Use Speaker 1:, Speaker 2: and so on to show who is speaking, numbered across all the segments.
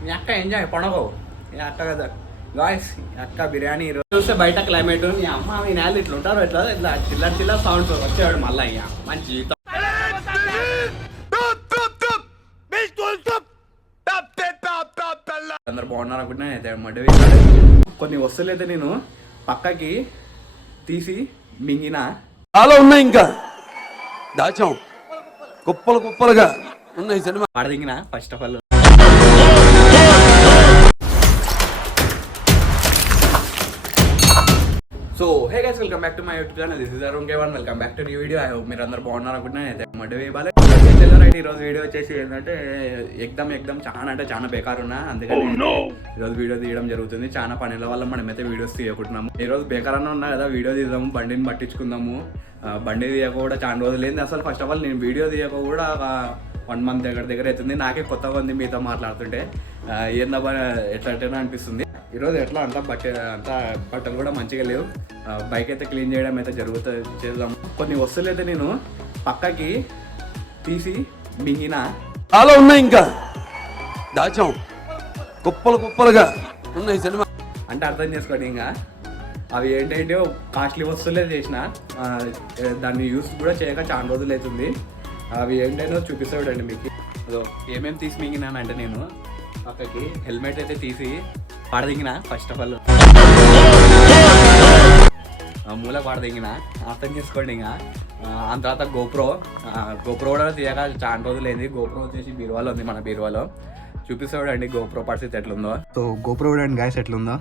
Speaker 1: మీ అక్క ఎంజాయ్ పండగ మీ అక్క కదా. గాయస్ అక్క బిర్యానీ ఈరోజు చూస్తే బయట క్లైమేట్ మీ అమ్మ మీ నేల ఇట్లా ఉంటారు ఇట్లా ఇట్లా చిల్లర చిల్లర సౌండ్ వచ్చేవాడు మళ్ళీ అయ్యా మంచి జీవితం. అందరు బాగున్నారు అనుకుంటున్నా అయితే కొన్ని వస్తువులు అయితే నేను పక్కకి తీసి మింగిన.
Speaker 2: చాలా ఉన్నాయి ఇంకా. దాచాం. కుప్పలు కుప్పలుగా ఉన్నాయి cinema.
Speaker 1: పడదింగిన first of all welcome back to my YouTube channel this is Arun కేవన్ welcome back to new video I hope మీరు అందరు బాగున్నారు అనుకుంటున్నాను అయితే మడ్డ వేయాలి రైట్ ఈరోజు వీడియో వచ్చేసి ఏంటంటే ఎగ్దమ్ ఎగ్దమ్ చాలా అంటే చాలా బేకార్ ఉన్నా. అందుకని ఈరోజు వీడియో తీయడం జరుగుతుంది. చాలా పనుల వల్ల మనం అయితే వీడియోస్ తీయకుంటున్నాము. ఈ రోజు బేకార్ అన్న ఉన్నా కదా వీడియో తీద్దాము బండిని పట్టించుకుందాము. బండి తీయక కూడా చాలా రోజులు ఏంది అసలు ఫస్ట్ ఆఫ్ ఆల్ నేను వీడియో తీయక కూడా వన్ మంత్ దగ్గర దగ్గర అవుతుంది. నాకే కొత్తగా ఉంది మీతో మాట్లాడుతుంటే. ఏందబ్బా ఎట్లా ఎట్లా అనిపిస్తుంది? ఈరోజు ఎట్లా? అంతా బట్ట అంతా బట్టలు కూడా మంచిగా లేవు. బైక్ అయితే క్లీన్ చేయడం అయితే జరుగుతుంది చేద్దాం. కొన్ని వస్తువులు అయితే నేను పక్కకి తీసి మింగిన.
Speaker 2: చాలా ఉన్నాయి ఇంకా. దాచాం. కుప్పలు కుప్పలుగా ఉన్నాయి సినిమా.
Speaker 1: అంటే అర్థం చేసుకోండి ఇంకా. అవి ఏంటంటే కాస్ట్లీ వస్తువులే చేసిన. దాన్ని యూస్ కూడా చేయక చాలా రోజులు అవుతుంది. అవి ఏంటంటే చూపిస్తాడండి మీకు. అదో ఏమేమి తీసి మింగినానంటే నేను పక్కకి హెల్మెట్ అయితే తీసి పడదింగిన ఫస్ట్ ఆఫ్ ఆల్ మూల పడదింగిన అర్థం చేసుకోండి ఇంకా. ఆ, తర్వాత గోప్రో గోప్రో కూడా తీయక చాలా రోజులు అయింది గోప్రో వచ్చేసి బీరువాలో ఉంది మన బీరువాలో. చూపిస్తాడు అండి గోప్రో పరిస్థితి ఎట్లుందో. సో గోప్రో అండి గాయస్ ఎట్లుందో.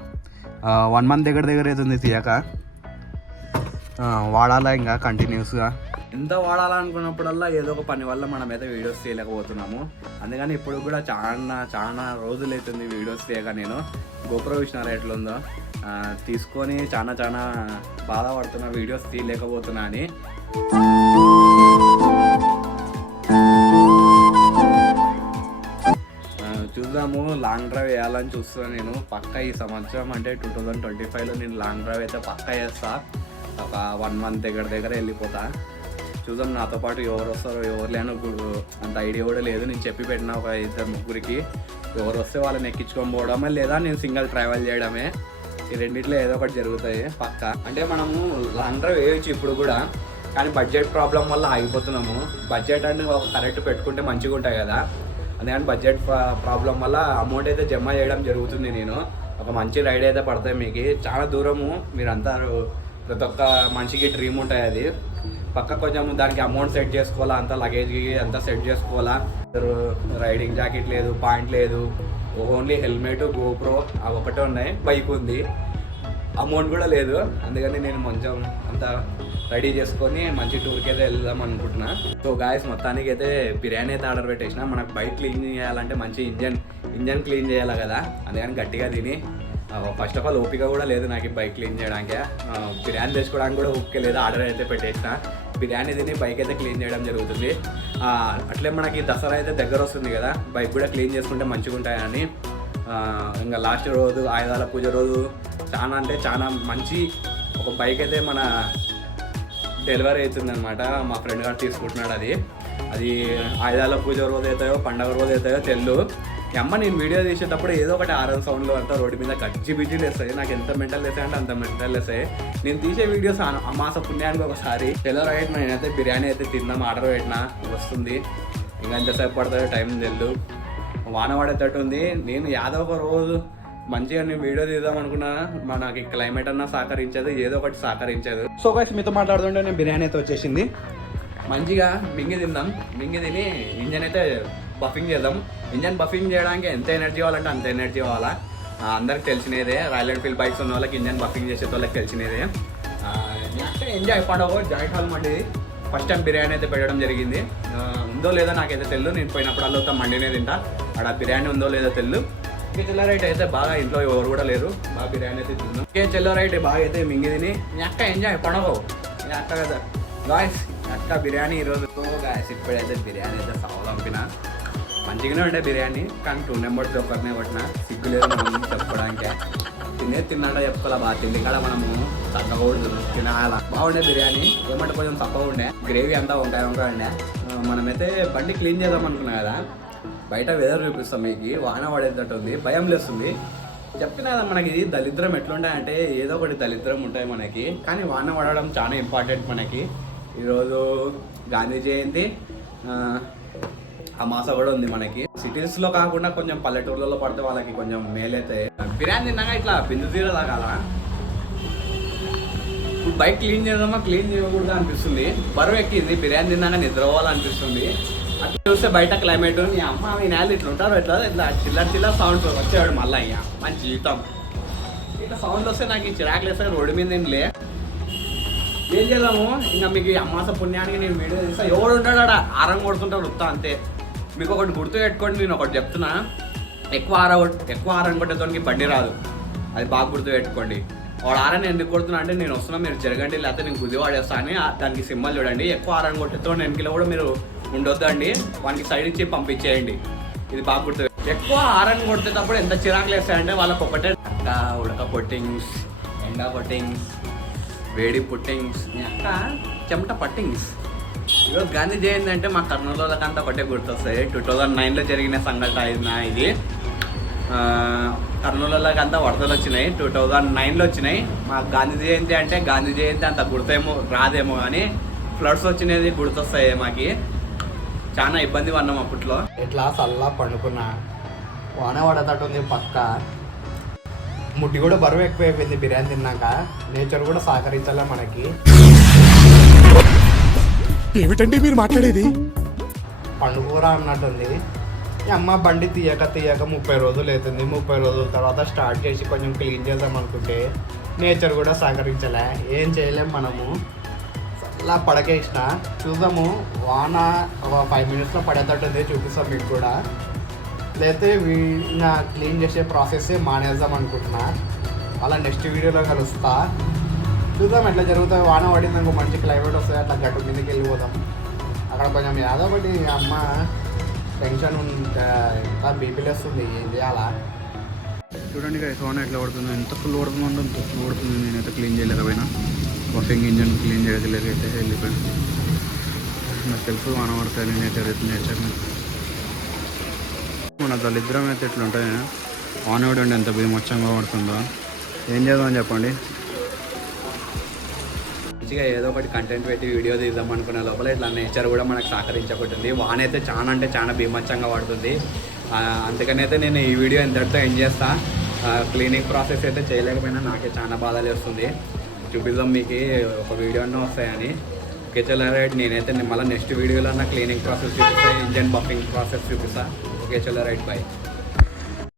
Speaker 1: వన్ మంత్ దగ్గర దగ్గర అవుతుంది తీయక. వాడాలా ఇంకా కంటిన్యూస్గా ఎంత వాడాలనుకున్నప్పుడల్లా ఏదో ఒక పని వల్ల మనం అయితే వీడియోస్ చేయలేకపోతున్నాము అందుకని ఇప్పుడు కూడా చాలా చాలా రోజులు అవుతుంది వీడియోస్ తీయక నేను. గోప్రో విషయం ఎట్లుందో ఉందో తీసుకొని చాలా చాలా బాధపడుతున్నా వీడియోస్ తీయలేకపోతున్నా అని. చూద్దాము లాంగ్ డ్రైవ్ వేయాలని చూస్తున్నాను నేను. పక్క ఈ సంవత్సరం అంటే టూ థౌజండ్ ట్వంటీ ఫైవ్లో నేను లాంగ్ డ్రైవ్ అయితే పక్క చేస్తా. ఒక వన్ మంత్ దగ్గర దగ్గర వెళ్ళిపోతా. చూద్దాం. నాతో పాటు ఎవరు వస్తారో ఎవరు లేనో అంత ఐడియా కూడా లేదు. నేను చెప్పి పెట్టిన ఒక ఇద్దరు ముగ్గురికి ఎవరు వస్తే వాళ్ళని ఎక్కించుకొని పోవడమే లేదా నేను సింగిల్ ట్రావెల్ చేయడమే. ఈ రెండిట్లో ఏదో ఒకటి జరుగుతాయి పక్క. అంటే మనము లాంగ్ డ్రైవ్ వేయచ్చు ఇప్పుడు కూడా కానీ బడ్జెట్ ప్రాబ్లం వల్ల ఆగిపోతున్నాము. బడ్జెట్ అంటే కరెక్ట్ పెట్టుకుంటే మంచిగా ఉంటాయి కదా. అందుకని బడ్జెట్ ప్రాబ్లం వల్ల అమౌంట్ అయితే జమ చేయడం జరుగుతుంది నేను. ఒక మంచి రైడ్ అయితే పడతాయి మీకు. చాలా దూరము మీరు అంతా ప్రతి ఒక్క మనిషికి డ్రీమ్ ఉంటుంది అది. పక్క కొంచెం దానికి అమౌంట్ సెట్ చేసుకోవాలా అంత లగేజ్ అంతా సెట్ చేసుకోవాలా. రైడింగ్ జాకెట్ లేదు పాయింట్ లేదు. ఓన్లీ హెల్మెట్ గోప్రో అవి ఒకటే ఉన్నాయి. బైక్ ఉంది. అమౌంట్ కూడా లేదు. అందుకని నేను కొంచెం అంత రెడీ చేసుకొని మంచి టూర్కి అయితే వెళ్దాం అనుకుంటున్నా. సో గాయస్ మొత్తానికి అయితే బిర్యానీ అయితే ఆర్డర్ పెట్టేసిన. మనకు బైక్ క్లీన్ చేయాలంటే మంచి ఇంజన్ ఇంజన్ క్లీన్ చేయాలి కదా? అందుకని గట్టిగా తిని ఫస్ట్ ఆఫ్ ఆల్ ఓపిక కూడా లేదు నాకు బైక్ క్లీన్ చేయడానికి. బిర్యానీ తెచ్చుకోవడానికి కూడా ఓపిక లేదు ఆర్డర్ అయితే పెట్టేసిన. బిర్యానీ తిని బైక్ అయితే క్లీన్ చేయడం జరుగుతుంది. అట్లే మనకి దసరా అయితే దగ్గర వస్తుంది కదా బైక్ కూడా క్లీన్ చేసుకుంటే మంచిగా ఉంటాయని ఇంకా లాస్ట్ రోజు ఆయుధాల పూజ రోజు చాలా అంటే చాలా మంచి ఒక బైక్ అయితే మన డెలివరీ అవుతుంది అనమాట మా ఫ్రెండ్ గారు తీసుకుంటున్నాడు అది. అది ఆయుధాల పూజ రోజు అవుతాయో పండగ రోజు అవుతాయో తెల్లు అమ్మ నేను వీడియో తీసేటప్పుడు ఏదో ఒకటి ఆరన్ సౌండ్లో అంతా రోడ్డు మీద గజ్జి బిజ్జి లేస్తాయి. నాకు ఎంత మెంటల్ లేస్తాయి అంటే అంత మెంటల్ లేస్తాయి. నేను తీసే వీడియోస్ అన- అమాస పుణ్యానికి ఒకసారి. ఎలా రైట్ నేనైతే బిర్యానీ అయితే తిందాం ఆర్డర్ పెట్టినా. వస్తుంది. ఇంకా ఎంతసేపు పడుతుందో టైం తెల్లు వాన పడేటట్టు ఉంది నేను యాదో ఒక రోజు మంచిగా నేను వీడియో తీద్దాం అనుకున్నా. మనకి క్లైమేట్ అన్నా సహకరించదు ఏదో ఒకటి సహకరించదు. సో గైస్ మీతో మాట్లాడుతుంటే నేను బిర్యానీ అయితే వచ్చేసింది. మంచిగా మింగి తిందాం. మింగి తిని ఇంజన్ అయితే బఫింగ్ చేద్దాం. ఇంజన్ బఫింగ్ చేయడానికి ఎంత ఎనర్జీ కావాలంటే అంత ఎనర్జీ కావాలా అందరికి తెలిసినదే రాయల్ ఎన్ఫీల్డ్ బైక్స్ ఉన్న వాళ్ళకి ఇంజన్ బఫింగ్ చేసే వాళ్ళకి తెలిసినదే. ఎంజాయ్ పండుగ జాయింట్ హాల్ మండిది. ఫస్ట్ టైం బిర్యానీ అయితే పెట్టడం జరిగింది. ఉందో లేదో నాకైతే తెల్లు నేను పోయినప్పుడల్లా ఒక మండినే తింటా. అక్కడ బిర్యానీ ఉందో లేదో తెల్లు ఇంకా చెల్లారైట్ అయితే బాగా ఇంట్లో ఎవరు కూడా లేరు. బాగా బిర్యానీ అయితే తిందాం ఇంకే చెల్లారైట్ బాగా అయితే మింగి తిని. అక్క ఎంజాయ్ పండుగ అక్క కదా. గాయస్ అక్క బిర్యానీ ఈరోజు. గాయస్ ఇప్పుడైతే బిర్యానీ అయితే సవలంపిన మంచిగానే ఉండే బిర్యానీ కానీ టూ నెంబర్స్ ఒకరినే కొట్టిన సిగ్గు లేదు మనం చెప్పుకోవడానికి. తినే తిన్నాడో చెప్పుకోవాలా బాగా తిండి కూడా మనము తగ్గకూడదు తినాలా. బాగుండే బిర్యానీ ఏమంటే కొంచెం తక్కువ ఉండే గ్రేవీ అంతా ఉంటాయి ఉంటాయి ఉండే. మనమైతే బండి క్లీన్ చేద్దాం అనుకున్నా కదా బయట వెదర్ చూపిస్తాం మీకు వాన పడేటట్టు ఉంది భయం లేస్తుంది. చెప్పిన కదా మనకి దరిద్రం ఎట్లుంటాయంటే ఏదో ఒకటి దరిద్రం ఉంటాయి మనకి కానీ వాన పడడం చాలా ఇంపార్టెంట్ మనకి. ఈరోజు గాంధీ జయంతి ఆ, అమాస కూడా ఉంది మనకి. సిటీస్లో కాకుండా కొంచెం పల్లెటూర్లలో పడితే వాళ్ళకి కొంచెం మేలైతే. బిర్యానీ తిన్నాక ఇట్లా బిందు తీర తాగాల ఇప్పుడు బైక్ క్లీన్ చేద్దామా క్లీన్ చేయకూడదు అనిపిస్తుంది. బరువు ఎక్కింది బిర్యానీ తిన్నాక నిద్రపోవాలనిపిస్తుంది. అట్లా చూస్తే బయట క్లైమేట్ నీ అమ్మ మీ నేలు ఇట్లా ఉంటారు ఇట్లా ఇట్లా చిల్లర చిల్లర సౌండ్ వచ్చేవాడు మళ్ళీ అయ్యా మంచి జీవితం. ఇట్లా సౌండ్ వస్తే నాకు ఈ చిరాకులు వేస్తే రోడ్డు మీద తినలే. ఏం చేద్దాము? ఇంకా మీకు అమ్మాస అమాస పుణ్యానికి నేను వీడియో తీస్తా. ఎవడు ఉంటాడు ఆడ? ఆరం కొడుతుంటాడు వృత్తా అంతే. మీకు ఒకటి గుర్తు పెట్టుకోండి నేను ఒకటి చెప్తున్నా. ఎక్కువ ఆర ఎక్కువ ఆరనుకుంటే కొట్టేతోనికి బండి రాదు. అది బాగా గుర్తు పెట్టుకోండి వాడు ఆరని ఎందుకు కొడుతున్నా అంటే నేను వస్తున్నా మీరు జరగండి లేకపోతే నేను గుద్ది వాడేస్తా అని దానికి సింబల్ చూడండి. ఎక్కువ ఆరని కొట్టేతో వెనకలో కూడా మీరు ఉండొద్దండి. వానికి సైడ్ ఇచ్చి పంపించేయండి. ఇది బాగా గుర్తు ఎక్కువ ఆరన్ కొట్టేటప్పుడు ఎంత చిరాకులు వేస్తాయంటే వాళ్ళకి ఒకటే అక్క ఉడక పొట్టింగ్స్ ఎండ పొట్టింగ్స్ వేడి పుట్టింగ్స్ అక్క చెమట పట్టింగ్స్. ఈరోజు గాంధీ జయంతి అంటే మా కర్నూలుకంతా ఒకటే గుర్తొస్తాయి. టూ థౌజండ్ నైన్లో జరిగిన సంఘటన ఇది? కర్నూలులోకి అంతా వరదలు వచ్చినాయి. టూ థౌజండ్ నైన్లో వచ్చినాయి. మా గాంధీ జయంతి అంటే గాంధీ జయంతి అంత గుర్తేమో రాదేమో కానీ ఫ్లడ్స్ వచ్చినది గుర్తొస్తాయి మాకి. చాలా ఇబ్బంది పడినాం అప్పట్లో. ఎట్లా చల్లా పండుకున్నా వాన పడతట్టుంది పక్క. ముడ్డి కూడా బరువు ఎక్కువైపోయింది బిర్యానీ తిన్నాక. నేచర్ కూడా సహకరించాలా మనకి.
Speaker 3: ఏమిటండి మీరు మాట్లాడేది?
Speaker 1: పండుగూర అన్నట్టుంది. అమ్మ బండి తీయక తీయక ముప్పై రోజులు అవుతుంది. ముప్పై రోజుల తర్వాత స్టార్ట్ చేసి కొంచెం క్లీన్ చేద్దాం అనుకుంటే నేచర్ కూడా సహకరించలే. ఏం చేయలేం మనము. అలా పడకేసిన చూద్దాము. వాన ఒక ఫైవ్ మినిట్స్లో పడేటట్టుంది. చూపిస్తాం మీకు కూడా. లేకపోతే వీ- నా క్లీన్ చేసే ప్రాసెస్ మానేద్దాం అనుకుంటున్నా. అలా నెక్స్ట్ వీడియోలో కలుస్తా. చూద్దాం ఎట్లా జరుగుతుంది. వాన పడింది ఇంకో మంచి క్లైమేట్ వస్తుంది. అట్లా గట్టు మీదకి వెళ్ళిపోదాం అక్కడ కొంచెం యాదో ఒకటి అమ్మ టెన్షన్ ఉంటే ఎంత బీపీలు వస్తుంది ఏం చేయాలా?
Speaker 4: చూడండి ఇక్కడ వాన ఎట్లా పడుతుంది. ఎంత ఫుల్ పడుతుందో అంత ఫుల్ పడుతుంది. నేనైతే క్లీన్ చేయలేకపోయినా వాషింగ్ ఇంజన్ క్లీన్ చేయలేకైతే వెళ్ళిపోయాను. నాకు తెలుసు వాన పడతాయి నేచర్ నేచర్ మన దళిద్రం అయితే ఎట్లుంటాయి? వాన పడండి ఎంత బీమొచ్చంగా పడుతుందో. ఏం చేద్దామని చెప్పండి?
Speaker 1: మంచిగా ఏదో ఒకటి కంటెంట్ పెట్టి వీడియో తీద్దాం అనుకునే లోపల ఇట్లా నేచర్ కూడా మనకు సహకరించకుంటుంది వాన అయితే చాలా అంటే చాలా బీభత్సంగా పడుతుంది అందుకని అందుకనైతే నేను ఈ వీడియో ఇంతటితో ఎండ్ చేస్తా. క్లీనింగ్ ప్రాసెస్ అయితే చేయలేకపోయినా నాకే చాలా బాధ వస్తుంది. చూపిద్దాం మీకు ఒక వీడియో అన్న వస్తాయని. ఓకే చలో రైట్ నేనైతే మళ్ళీ నెక్స్ట్ వీడియోలో నా క్లీనింగ్ ప్రాసెస్ చూపిస్తాను ఇంజన్ బఫింగ్ ప్రాసెస్ చూపిస్తాను ఓకే చలో రైట్ బాయ్